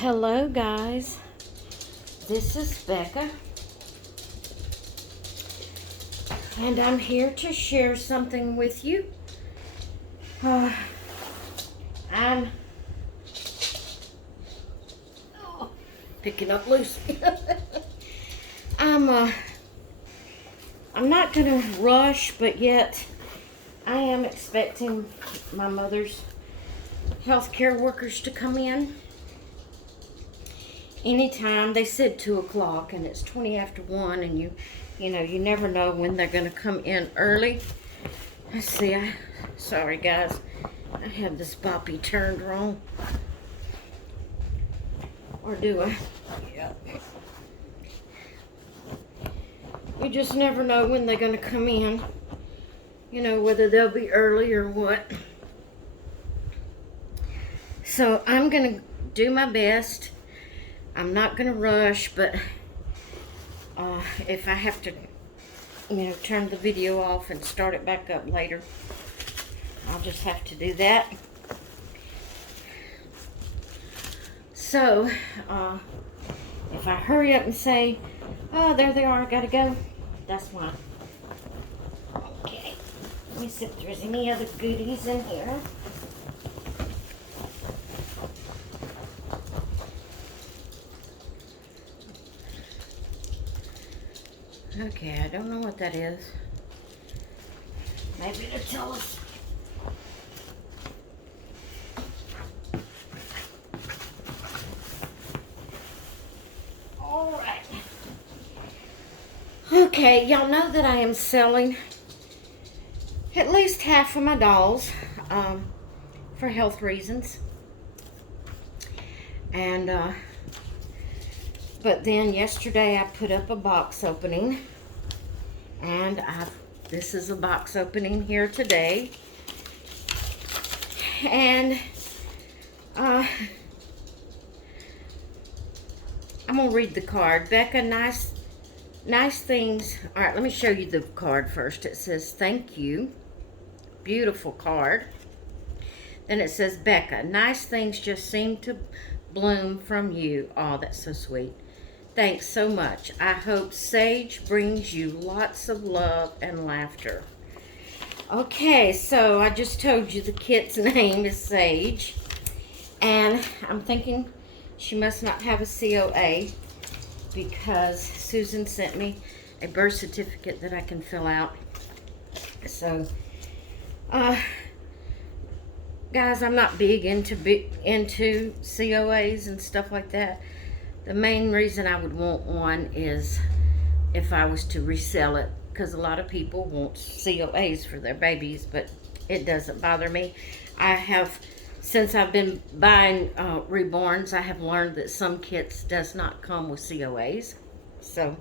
Hello guys, this is Becca and I'm here to share something with you. I'm picking up Lucy. I'm not gonna rush, but yet I am expecting my mother's healthcare workers to come in anytime. They said 2 o'clock and it's 20 after 1, and you never know when they're going to come in early. Let's see, sorry guys, I have this boppy turned wrong. Or do I? Yep. You just never know when they're going to come in. You know, whether they'll be early or what. So I'm going to do my best. I'm not going to rush, but if I have to, turn the video off and start it back up later, I'll just have to do that. So, if I hurry up and say, oh, there they are, I gotta go, that's why. Okay, let me see if there's any other goodies in here. Okay, I don't know what that is. Maybe it'll tell us. Alright. Okay, y'all know that I am selling at least half of my dolls for health reasons. And but then yesterday I put up a box opening, and this is a box opening here today. And I'm gonna read the card. Becca, nice things. All right, let me show you the card first. It says thank you. Beautiful card. Then it says, Becca, nice things just seem to bloom from you. Oh, that's so sweet. Thanks so much. I hope Sage brings you lots of love and laughter. Okay, so I just told you the kit's name is Sage. And I'm thinking she must not have a COA, because Susan sent me a birth certificate that I can fill out. So, guys, I'm not big into COAs and stuff like that. The main reason I would want one is if I was to resell it, because a lot of people want COAs for their babies, but it doesn't bother me. Since I've been buying Reborns, I have learned that some kits does not come with COAs. So,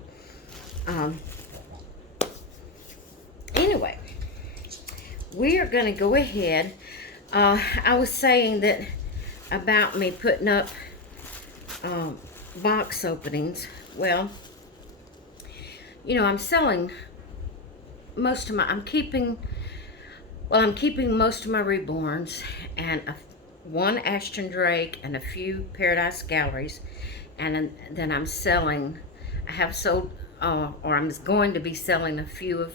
anyway, we are going to go ahead. I was saying that about me putting up box openings. Well, I'm selling most of my, I'm keeping most of my Reborns, and one Ashton Drake and a few Paradise Galleries, and then I'm selling, I have sold, or I'm going to be selling a few of,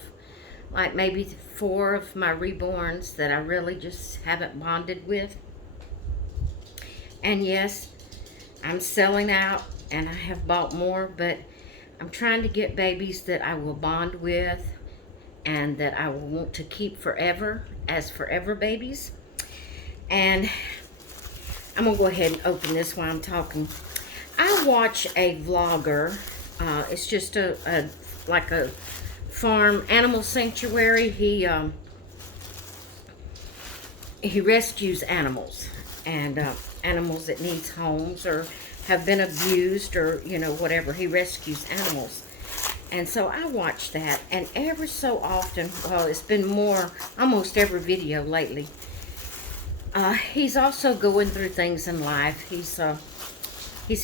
like maybe 4 of my Reborns that I really just haven't bonded with. And yes, I'm selling out, and I have bought more, but I'm trying to get babies that I will bond with and that I will want to keep forever as forever babies. And I'm gonna go ahead and open this while I'm talking. I watch a vlogger. It's just like a farm animal sanctuary. He rescues animals, and animals that needs homes or have been abused, or whatever. He rescues animals. And so I watch that, and ever so often, well, it's been more, almost every video lately, he's also going through things in life. He's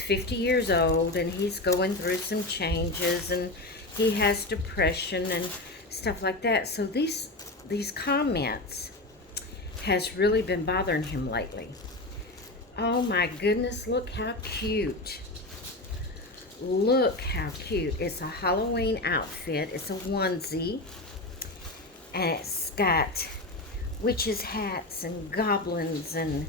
50 years old, and he's going through some changes, and he has depression and stuff like that. So these comments has really been bothering him lately. Oh my goodness, look how cute. Look how cute. It's a Halloween outfit. It's a onesie. And it's got witches' hats and goblins and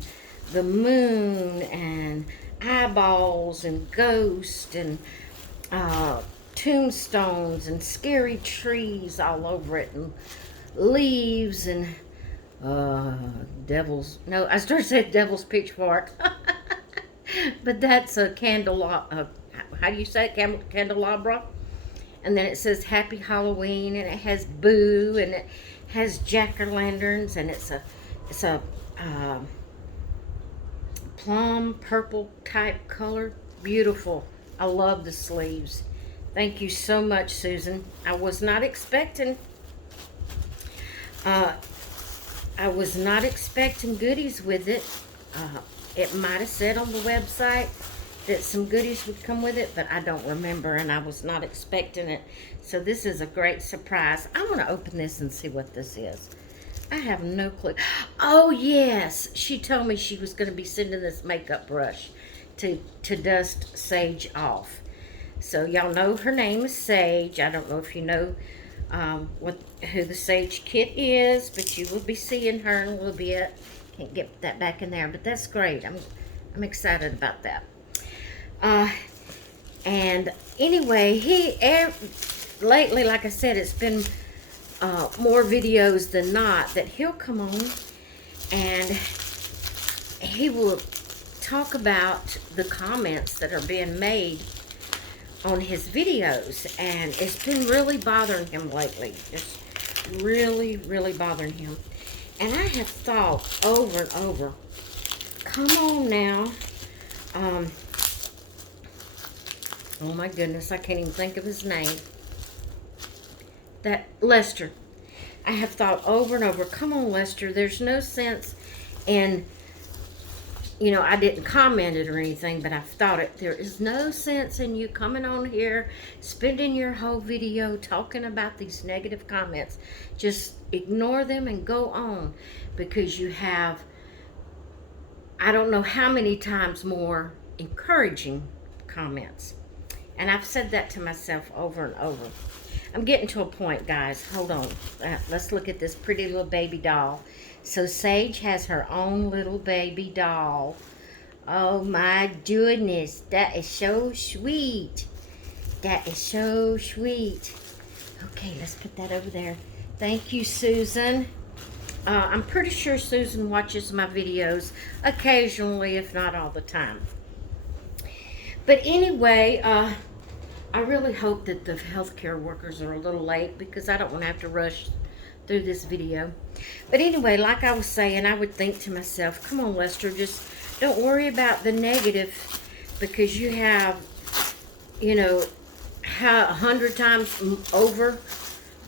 the moon and eyeballs and ghosts and tombstones and scary trees all over it and leaves and devil's, no, I started saying devil's pitchfork. But that's a how do you say it? Candelabra. And then it says Happy Halloween, and it has Boo, and it has jack-o'-lanterns, and it's a plum purple type color. Beautiful. I love the sleeves. Thank you so much, Susan. I was not expecting goodies with it. It might have said on the website that some goodies would come with it, but I don't remember, and I was not expecting it. So this is a great surprise. I'm going to open this and see what this is. I have no clue. Oh, yes. She told me she was going to be sending this makeup brush to dust Sage off. So y'all know her name is Sage. I don't know if you know who the Sage Kit is, but you will be seeing her in a little bit. Can't get that back in there, but that's great. I'm excited about that. And anyway, lately, like I said, it's been more videos than not that he'll come on and he will talk about the comments that are being made on his videos, and it's been really bothering him lately. Just really, really bothering him. And I have thought over and over, come on now. Oh my goodness, I can't even think of his name. That Lester. I have thought over and over, come on, Lester, there's no sense in, I didn't comment it or anything, but I've thought it. There is no sense in you coming on here, spending your whole video talking about these negative comments. Just ignore them and go on, because you have, I don't know how many times more encouraging comments. And I've said that to myself over and over. I'm getting to a point, guys. Hold on. Let's look at this pretty little baby doll. So Sage has her own little baby doll. Oh my goodness. That is so sweet. That is so sweet. Okay, let's put that over there. Thank you, Susan. I'm pretty sure Susan watches my videos occasionally, if not all the time. But anyway, I really hope that the healthcare workers are a little late, because I don't want to have to rush through this video. But anyway, like I was saying, I would think to myself, come on, Lester, just don't worry about the negative, because you have, 100 times over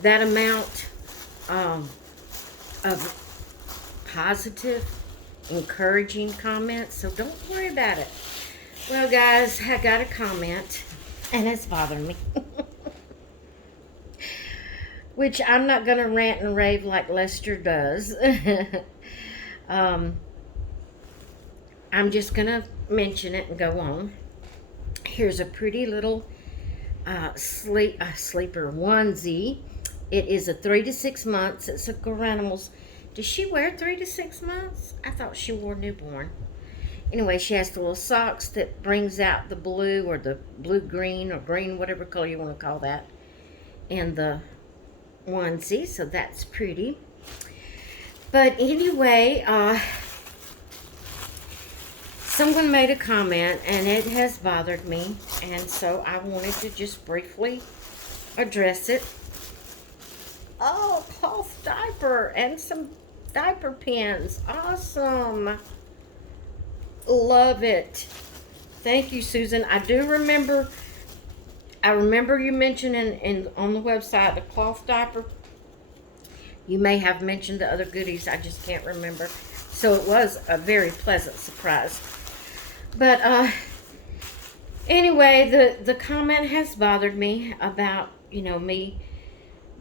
that amount of positive, encouraging comments. So don't worry about it. Well, guys, I got a comment, and it's bothering me. Which I'm not going to rant and rave like Lester does. I'm just going to mention it and go on. Here's a pretty little sleeper onesie. It is a 3 to 6 months. It's a Garanimals. Does she wear 3 to 6 months? I thought she wore newborn. Anyway, she has the little socks that brings out the blue, or the blue-green, or green, whatever color you want to call that, in the onesie, so that's pretty. But anyway, someone made a comment, and it has bothered me, and so I wanted to just briefly address it. Oh, cloth diaper and some diaper pins. Awesome. Love it. Thank you, Susan. I remember you mentioning on the website the cloth diaper. You may have mentioned the other goodies. I just can't remember. So it was a very pleasant surprise. But anyway, the comment has bothered me about, me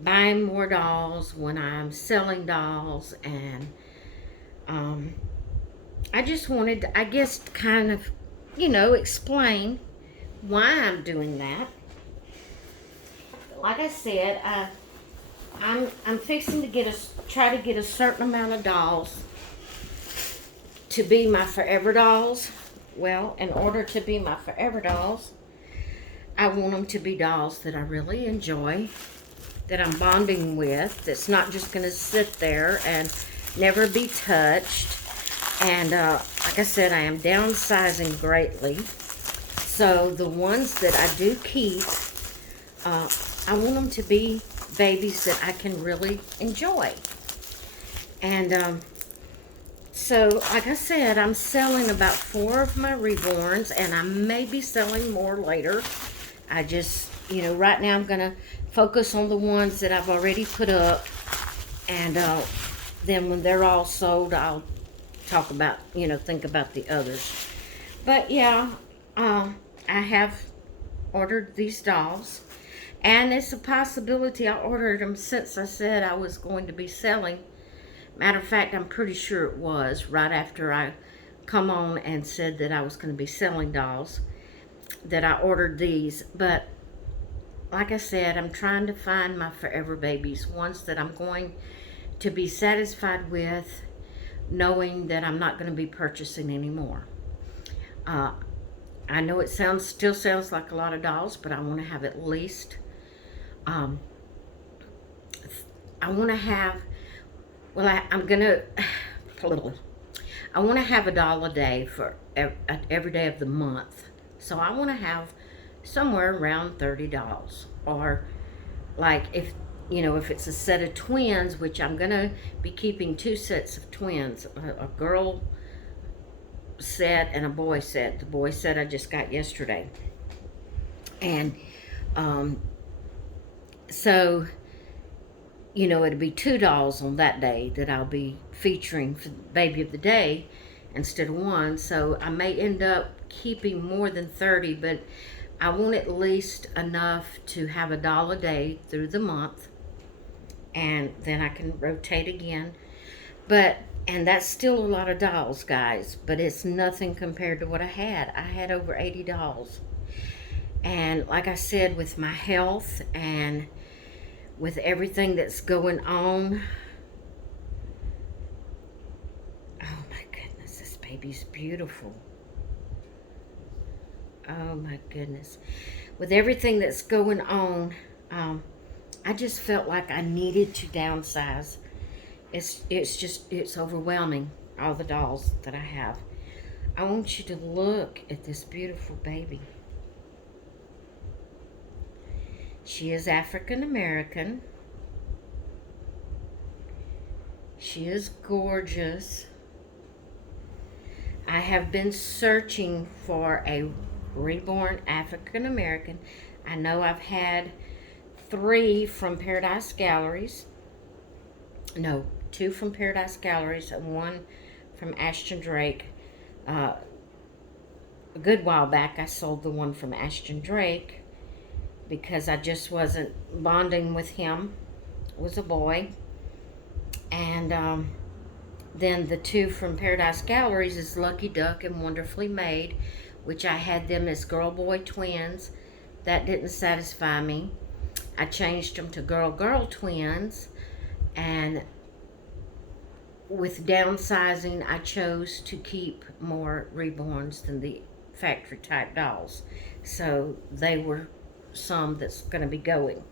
buying more dolls when I'm selling dolls, and I just wanted to, I guess, kind of, explain why I'm doing that. Like I said, I'm fixing to try to get a certain amount of dolls to be my forever dolls. Well, in order to be my forever dolls, I want them to be dolls that I really enjoy, that I'm bonding with, that's not just going to sit there and never be touched. And like I said, I am downsizing greatly. So the ones that I do keep, I want them to be babies that I can really enjoy. And so, like I said, I'm selling about 4 of my reborns, and I may be selling more later. I just, right now I'm going to focus on the ones that I've already put up, and then when they're all sold, I'll talk about, think about the others. But yeah, I have ordered these dolls, and it's a possibility I ordered them since I said I was going to be selling. Matter of fact, I'm pretty sure it was right after I come on and said that I was going to be selling dolls that I ordered these. But like I said, I'm trying to find my forever babies, ones that I'm going to be satisfied with, knowing that I'm not going to be purchasing anymore. I know it still sounds like a lot of dolls, but I want to have at least, I want to have, well, I'm going to, I want to have a doll a day for every day of the month. So I want to have somewhere around 30 dolls. Or like if it's a set of twins, which I'm going to be keeping 2 sets of twins, a girl set and a boy set. The boy set I just got yesterday. And so, it'll be 2 dolls on that day that I'll be featuring for Baby of the Day instead of 1. So I may end up keeping more than 30, but I want at least enough to have a doll a day through the month, and then I can rotate again. And that's still a lot of dolls, guys, but it's nothing compared to what I had. I had over 80 dolls. And like I said, with my health and with everything that's going on, oh my goodness, this baby's beautiful. Oh my goodness. With everything that's going on, I just felt like I needed to downsize. It's overwhelming, all the dolls that I have. I want you to look at this beautiful baby. She is African American. She is gorgeous. I have been searching for a reborn African American. I know I've had 3 from Paradise Galleries. No, 2 from Paradise Galleries and 1 from Ashton Drake. A good while back, I sold the one from Ashton Drake because I just wasn't bonding with him. It was a boy. And then the 2 from Paradise Galleries is Lucky Duck and Wonderfully Made, which I had them as girl-boy twins. That didn't satisfy me. I changed them to girl-girl twins, and with downsizing, I chose to keep more reborns than the factory type dolls. So they were some that's going to be going.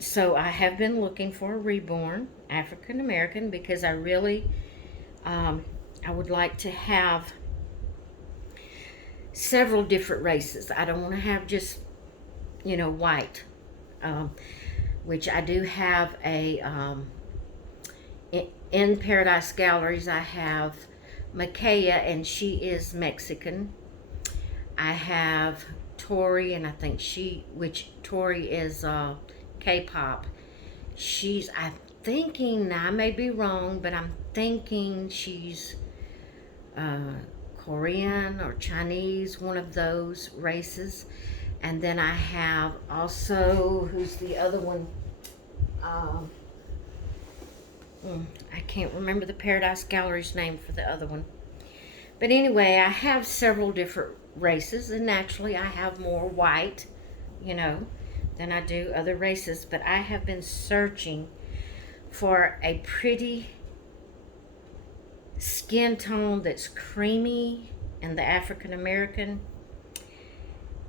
So I have been looking for a reborn African American because I really, I would like to have several different races. I don't want to have just, white, which I do have in Paradise Galleries. I have Makaya, and she is Mexican. I have Tori, and I think Tori is K-pop. I'm thinking, I may be wrong, but I'm thinking she's Korean or Chinese, one of those races. And then I have also, who's the other one? I can't remember the Paradise Gallery's name for the other one. But anyway, I have several different races, and naturally I have more white, you know, than I do other races. But I have been searching for a pretty skin tone that's creamy and the African American,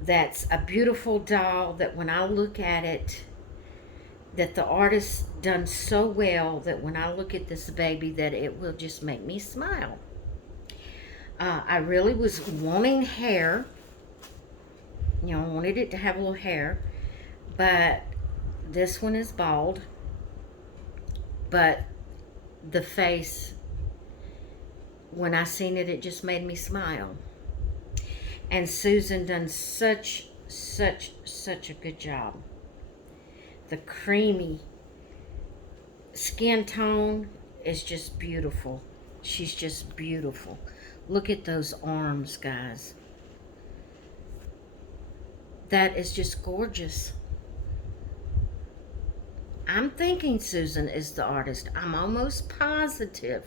that's a beautiful doll, that when I look at it, that the artist done so well that when I look at this baby that it will just make me smile. I really was wanting hair, you know, wanted it to have a little hair, but this one is bald, but the face, when I seen it, it just made me smile. And Susan done such a good job. The creamy skin tone is just beautiful. She's just beautiful. Look at those arms, guys. That is just gorgeous. I'm thinking Susan is the artist. I'm almost positive.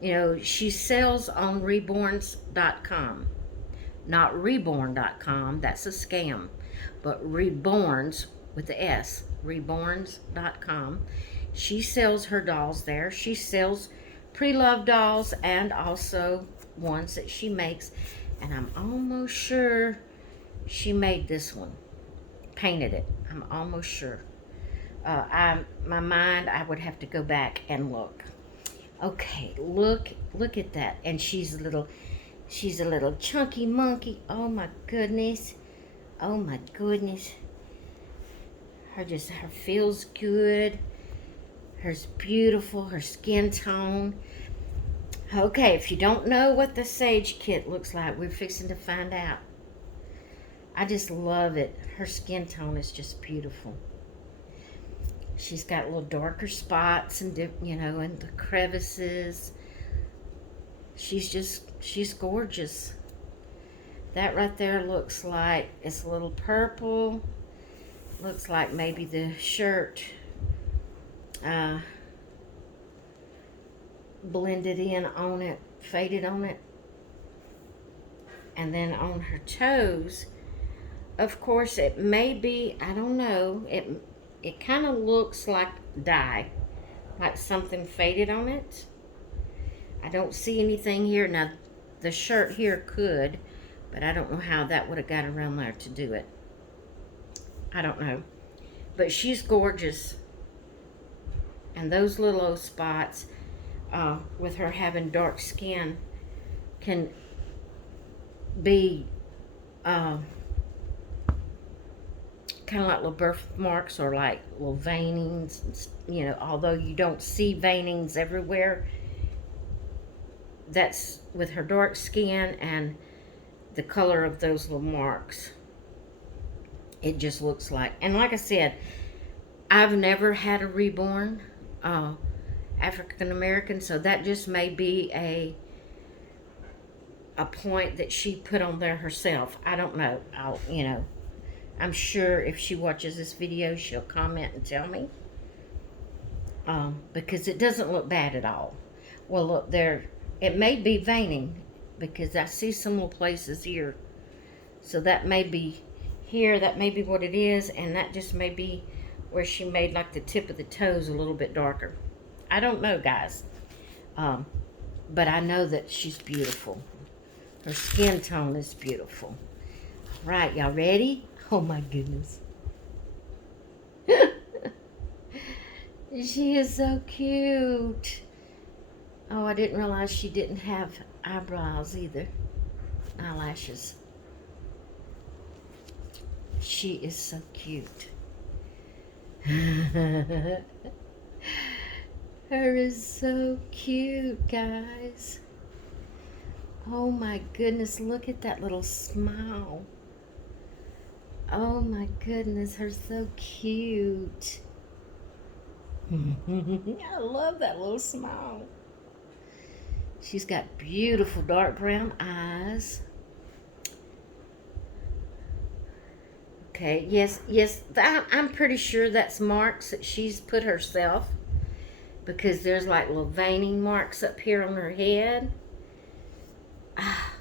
You know, she sells on reborns.com. Not reborn.com, that's a scam. But Reborns with the S, reborns.com. She sells her dolls there. She sells pre-loved dolls and also ones that she makes. And I'm almost sure she made this one, painted it. I'm almost sure. My mind, I would have to go back and look. Okay, look at that. And she's a little chunky monkey. Oh my goodness. Oh my goodness. Her feels good. Her's beautiful. Her skin tone. Okay, if you don't know what the Sage kit looks like, we're fixing to find out. I just love it. Her skin tone is just beautiful. She's got little darker spots and, you know, and the crevices. She's gorgeous. That right there looks like it's a little purple. Looks like maybe the shirt blended in on it, faded on it. And then on her toes, of course, it may be, I don't know, it kind of looks like dye, like something faded on it. I don't see anything here. Now, the shirt here could, but I don't know how that would have got around there to do it. I don't know. But she's gorgeous. And those little old spots, with her having dark skin, can be kind of like little birthmarks or like little veinings, you know, although you don't see veinings everywhere. That's with her dark skin and the color of those little marks. It just looks like, and like I said, I've never had a Reborn African American, so that just may be a point that she put on there herself. I don't know. You know, I'm sure if she watches this video, she'll comment and tell me. Because it doesn't look bad at all. Well, look there. It may be veining because I see some little places here. So that may be here. That may be what it is. And that just may be where she made like the tip of the toes a little bit darker. I don't know, guys. But I know that she's beautiful. Her skin tone is beautiful. Right, y'all ready? Oh my goodness. She is so cute. Oh, I didn't realize she didn't have eyebrows either. Eyelashes. She is so cute. Her is so cute, guys. Oh my goodness, look at that little smile. Oh my goodness, her so cute. I love that little smile. She's got beautiful dark brown eyes. Okay, yes, I'm pretty sure that's marks that she's put herself, because there's like little veining marks up here on her head. Ah,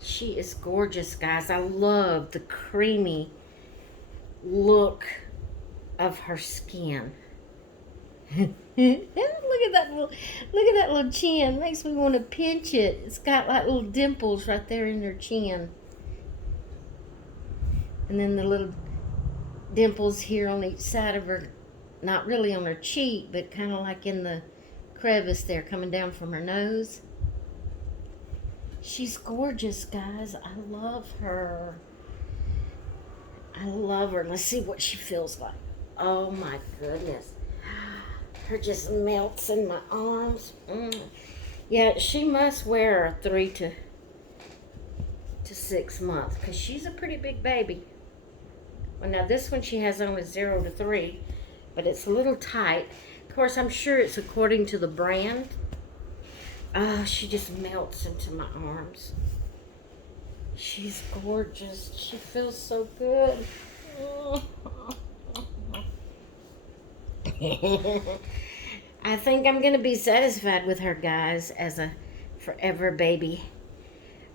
she is gorgeous, guys. I love the creamy look of her skin. Look at that little chin. Makes me want to pinch it. It's got like little dimples right there in her chin. And then the little dimples here on each side of her, not really on her cheek, but kind of like in the crevice there coming down from her nose. She's gorgeous, guys. I love her. I love her. Let's see what she feels like. Oh my goodness. Her just melts in my arms. Yeah, she must wear a 3 to 6 months because she's a pretty big baby. Well, now this one she has only 0 to 3, but it's a little tight. Of course, I'm sure it's according to the brand. Oh, she just melts into my arms. She's gorgeous. She feels so good. I think I'm going to be satisfied with her, guys, as a forever baby.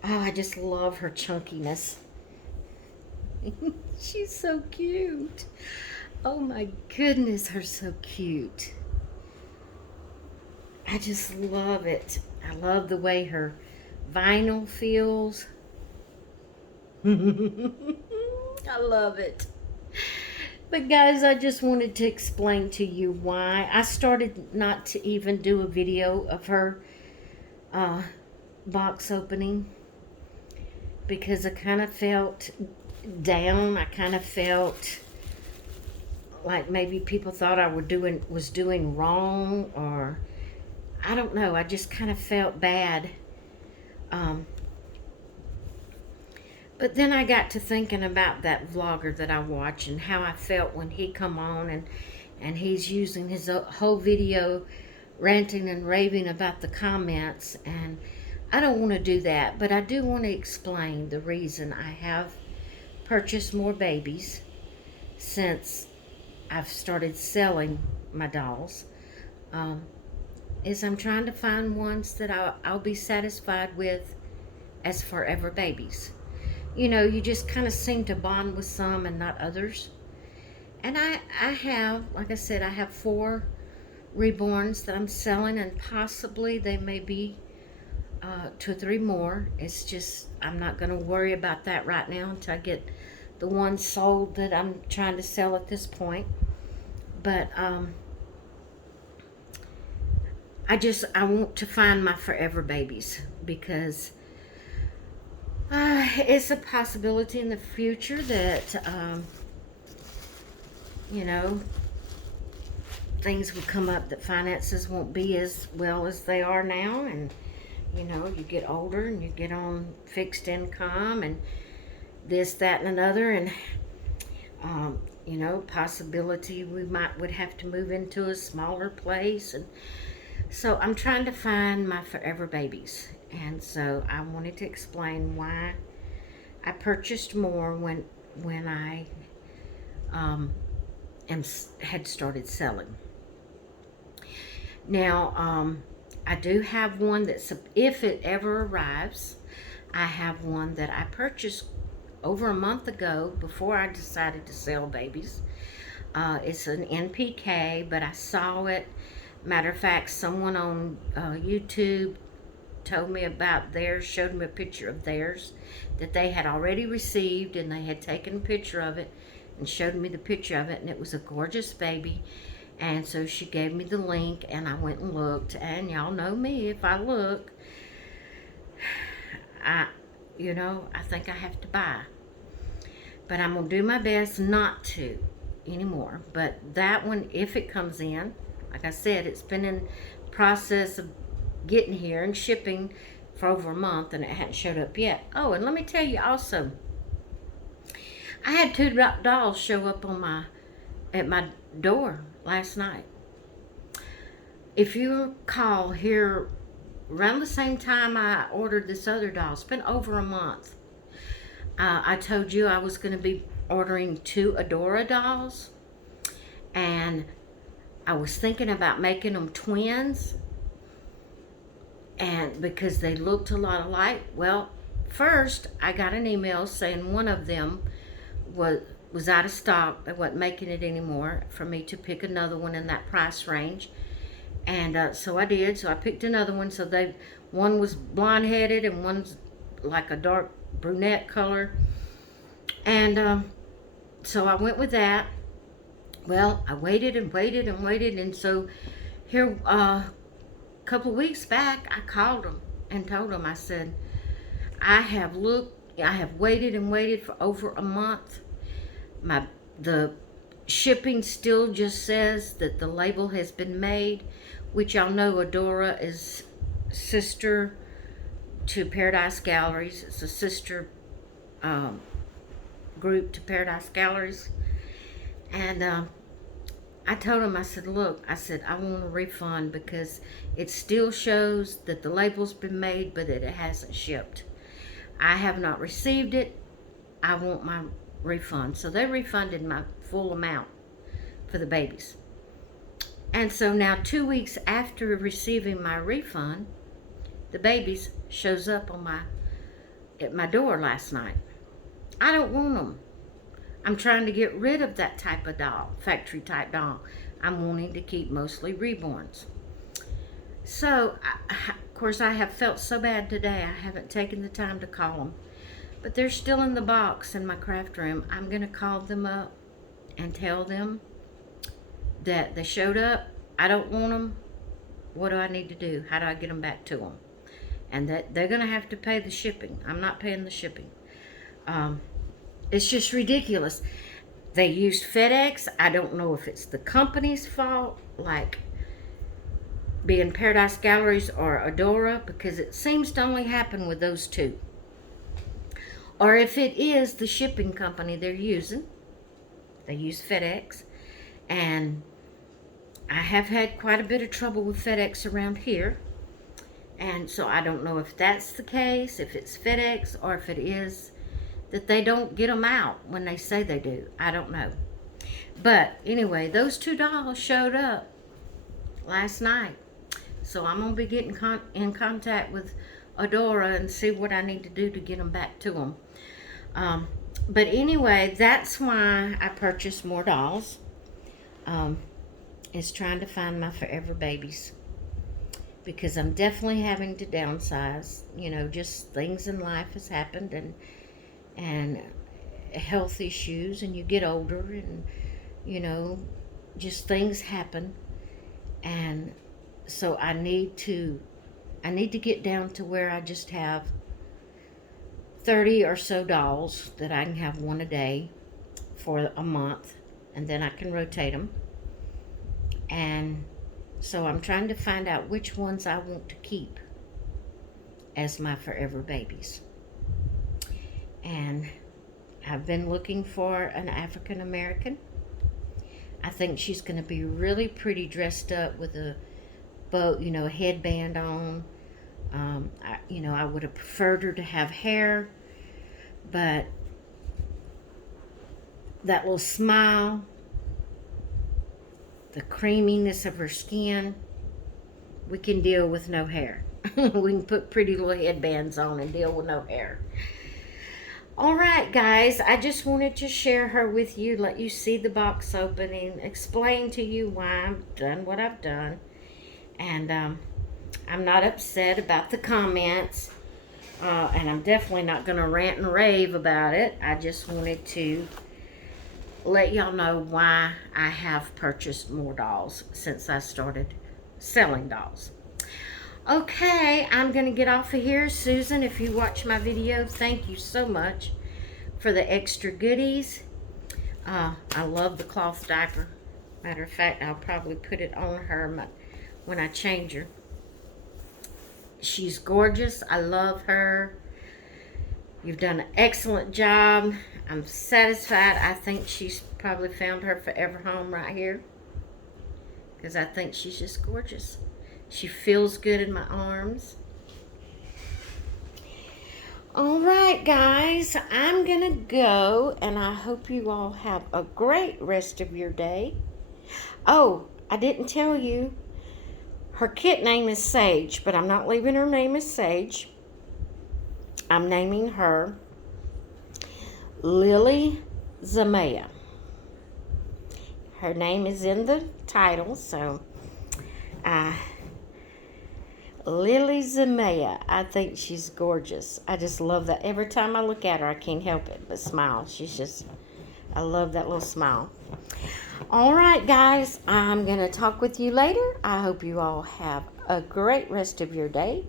Oh, I just love her chunkiness. She's so cute. Oh my goodness, her so cute. I just love it. I love the way her vinyl feels. I love it. But guys, I just wanted to explain to you why I started not to even do a video of her box opening, because I kind of felt down. I kind of felt like maybe people thought I was doing wrong, or I don't know. I just kind of felt bad. But then I got to thinking about that vlogger that I watch and how I felt when he come on and he's using his whole video ranting and raving about the comments, and I don't want to do that, but I do want to explain the reason I have purchased more babies since I've started selling my dolls. Is I'm trying to find ones that I'll be satisfied with as forever babies. You know, you just kind of seem to bond with some and not others. And I have, like I said, I have 4 reborns that I'm selling, and possibly they may be 2 or 3 more. It's just, I'm not going to worry about that right now until I get the ones sold that I'm trying to sell at this point. But I want to find my forever babies, because it's a possibility in the future that, you know, things will come up, that finances won't be as well as they are now, and, you know, you get older and you get on fixed income and this, that, and another, and, you know, possibility we would have to move into a smaller place. And so I'm trying to find my forever babies. And so I wanted to explain why I purchased more when I had started selling. Now, I do have one that's, if it ever arrives, I have one that I purchased over a month ago before I decided to sell babies. It's an NPK, but I saw it. Matter of fact, someone on YouTube told me about theirs, showed me a picture of theirs that they had already received, and they had taken a picture of it and showed me the picture of it, and it was a gorgeous baby. And so she gave me the link, and I went and looked, and y'all know me, if I look, I think I have to buy. But I'm going to do my best not to anymore. But that one, if it comes in, like I said, it's been in process of getting here and shipping for over a month, and it hadn't showed up yet. Oh, and let me tell you also, I had 2 dolls show up at my door last night. If you recall, here around the same time I ordered this other doll, it's been over a month. I told you I was going to be ordering 2 Adora dolls, and I was thinking about making them twins, and because they looked a lot alike. Well, first I got an email saying one of them was out of stock. They wasn't making it anymore, for me to pick another one in that price range. And so I did. So I picked another one. So one was blonde headed and one's like a dark brunette color. And so I went with that. Well, I waited and waited and waited, and so here a couple of weeks back, I called them and told them. I said, I have waited and waited for over a month. The shipping still just says that the label has been made, which y'all know Adora is sister to Paradise Galleries. It's a sister group to Paradise Galleries. And I told him, I said, look, I said, I want a refund because it still shows that the label's been made, but that it hasn't shipped. I have not received it. I want my refund. So they refunded my full amount for the babies. And so now 2 weeks after receiving my refund, the babies shows up at my door last night. I don't want them. I'm trying to get rid of that type of doll, factory type doll. I'm wanting to keep mostly reborns. So, of course, I have felt so bad today. I haven't taken the time to call them. But they're still in the box in my craft room. I'm going to call them up and tell them that they showed up. I don't want them. What do I need to do? How do I get them back to them? And that they're going to have to pay the shipping. I'm not paying the shipping. It's just ridiculous. They used FedEx. I don't know if it's the company's fault, like being Paradise Galleries or Adora, because it seems to only happen with those two. Or if it is the shipping company they're using. They use FedEx. And I have had quite a bit of trouble with FedEx around here. And so I don't know if that's the case, if it's FedEx, or if it is that they don't get them out when they say they do. I don't know. But anyway, those two dolls showed up last night. So I'm going to be getting in contact with Adora and see what I need to do to get them back to them. But anyway, that's why I purchased more dolls. Is trying to find my forever babies. Because I'm definitely having to downsize. You know, just things in life has happened, and health issues, and you get older, and you know, just things happen. And so I need to get down to where I just have 30 or so dolls that I can have one a day for a month, and then I can rotate them. And so I'm trying to find out which ones I want to keep as my forever babies. And I've been looking for an African American. I think she's going to be really pretty dressed up with a bow, you know, a headband on. I would have preferred her to have hair, but that little smile, the creaminess of her skin, we can deal with no hair. We can put pretty little headbands on and deal with no hair. Alright guys, I just wanted to share her with you, let you see the box opening, explain to you why I've done what I've done. And I'm not upset about the comments, and I'm definitely not going to rant and rave about it. I just wanted to let y'all know why I have purchased more dolls since I started selling dolls. Okay, I'm going to get off of here. Susan, if you watch my video, thank you so much for the extra goodies. I love the cloth diaper. Matter of fact, I'll probably put it on her when I change her. She's gorgeous. I love her. You've done an excellent job. I'm satisfied. I think she's probably found her forever home right here, because I think she's just gorgeous. She feels good in my arms. Alright guys, I'm gonna go, and I hope you all have a great rest of your day. Oh, I didn't tell you. Her kit name is Sage, but I'm not leaving her name as Sage. I'm naming her Lily Zamaya. Her name is in the title, so Lily Zamaya. I think she's gorgeous. I just love that. Every time I look at her, I can't help it but smile. I love that little smile. All right, guys, I'm going to talk with you later. I hope you all have a great rest of your day.